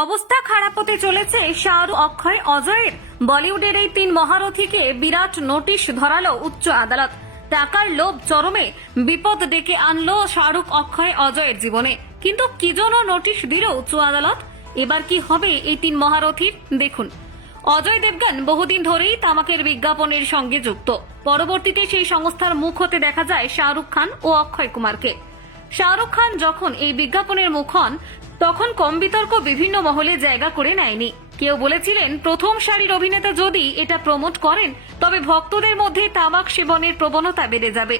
অবস্থা খারাপ হতে চলেছে শাহরুখ, অক্ষয়, অজয়ের। বলিউডের এই তিন মহারথীকে বিরাট নোটিশ ধরালো উচ্চ আদালত। টাকার লোভ চরমে, বিপদ ডেকে আনলো শাহরুখ, অক্ষয়, অজয়ের জীবনে। কিন্তু কি জন্য নোটিশ দিল উচ্চ আদালত? এবার কি হবে এই তিন মহারথীর? দেখুন। অজয় দেবগান বহুদিন ধরেই তামাকের বিজ্ঞাপনের সঙ্গে যুক্ত। পরবর্তীতে সেই সংস্থার মুখ হতে দেখা যায় শাহরুখ খান ও অক্ষয় কুমারকে। শাহরুখ খান যখন এই বিজ্ঞাপনের মুখ হন তখন কম বিতর্ক বিভিন্ন মহলে জায়গা করে নেয়নি। কেউ বলেছিলেন, প্রথম সারির অভিনেতা যদি এটা প্রমোট করেন, তবে ভক্তদের মধ্যে তামাক সেবনের প্রবণতা বেড়ে যাবে।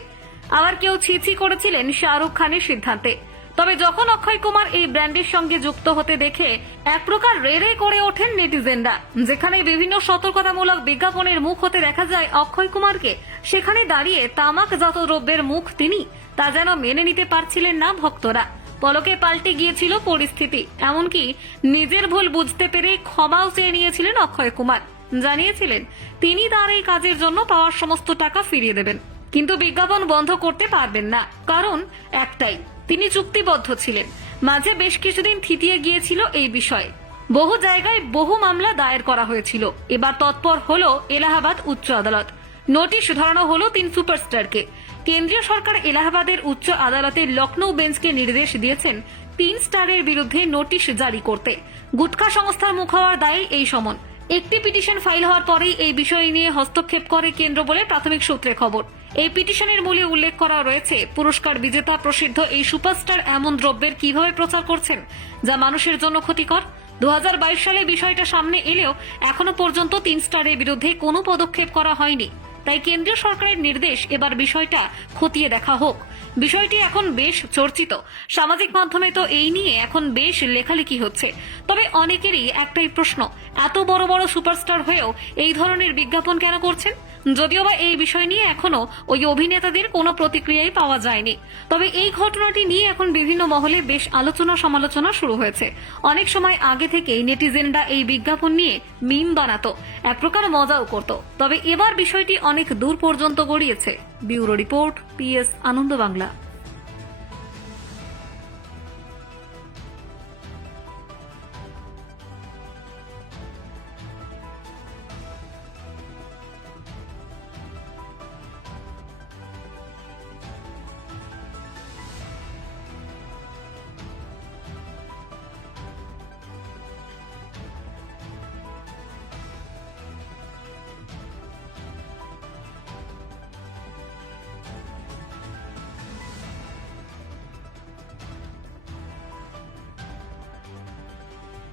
আবার কেউ ছিছি করেছিলেন শাহরুখ খানের সিদ্ধান্তে। তবে যখন অক্ষয় কুমার এই ব্র্যান্ডের সঙ্গে যুক্ত হতে দেখে, এক প্রকার রেড়ে করে ওঠেন নেটিজেনরা। যেখানে বিভিন্ন সতর্কতামূলক বিজ্ঞাপনের মুখ হতে দেখা যায় অক্ষয় কুমারকে, সেখানে দাঁড়িয়ে তামাক তামাকজাত দ্রব্যের মুখ তিনি, তা যেন মেনে নিতে পারছিলেন না ভক্তরা। পলকে পাল্টে গিয়েছিল পরিস্থিতি। এমনকি নিজের ভুল বুঝতে পেরে ক্ষমাও চেয়ে নিয়েছিলেন অক্ষয় কুমার। জানিয়েছিলেন, তিনি তার এই কাজের জন্য পাওয়ার সমস্ত টাকা ফিরিয়ে দেবেন। কিন্তু বিজ্ঞাপন বন্ধ করতে পারবেন না। কারণ একটাই, তিনি চুক্তিবদ্ধ ছিলেন। মাঝে বেশ কিছুদিন থিতিয়ে গিয়েছিল এই বিষয়ে। বহু জায়গায় বহু মামলা দায়ের করা হয়েছিল। এবার তৎপর হল এলাহাবাদ উচ্চ আদালত। নোটিশ ধরানো হলো তিন সুপারস্টারকে। কেন্দ্রীয় সরকার এলাহাবাদের উচ্চ আদালতের লখনৌ বেঞ্চকে নির্দেশ দিয়েছেন তিন স্টারের বিরুদ্ধে নোটিশ জারি করতে। গুটকা সংস্থার মুখ হওয়ার দায়ে এই সমন। একটি পিটিশন ফাইল হওয়ার পরেই এই বিষয় নিয়ে হস্তক্ষেপ করে কেন্দ্র বলে প্রাথমিক সূত্রে খবর। এই পিটিশনের মূলে উল্লেখ করা রয়েছে, পুরস্কার বিজেতা প্রসিদ্ধ এই সুপারস্টার এমন দ্রব্যের কীভাবে প্রচার করছেন, যা মানুষের জন্য ক্ষতিকর? দু হাজার বাইশ সালে বিষয়টা সামনে এলেও এখনও পর্যন্ত তিন স্টারের বিরুদ্ধে কোনো পদক্ষেপ করা হয়নি। তাই কেন্দ্রীয় সরকারের নির্দেশ এবার বিষয়টা খতিয়ে দেখা হোক। বিষয়টি এখন বেশ চর্চিত। সামাজিক মাধ্যমে তো এই নিয়ে এখন বেশ লেখালেখি হচ্ছে। তবে অনেকেরই একটাই প্রশ্ন, এত বড় বড় সুপারস্টার হয়েও এই ধরনের বিজ্ঞাপন কেন করছেন? যদিও বা এই বিষয় নিয়ে এখনও ওই অভিনেতাদের কোনো প্রতিক্রিয়াই পাওয়া যায়নি। তবে এই ঘটনাটি নিয়ে এখন বিভিন্ন মহলে বেশ আলোচনা সমালোচনা শুরু হয়েছে। অনেক সময় আগে থেকেই নেটিজেনরা এই বিজ্ঞাপন নিয়ে মিম বানাতো, এক প্রকার মজাও করত। তবে এবার বিষয়টি অনেক দূর পর্যন্ত গড়িয়েছে। Bureau report, PS, Ananda Bangla.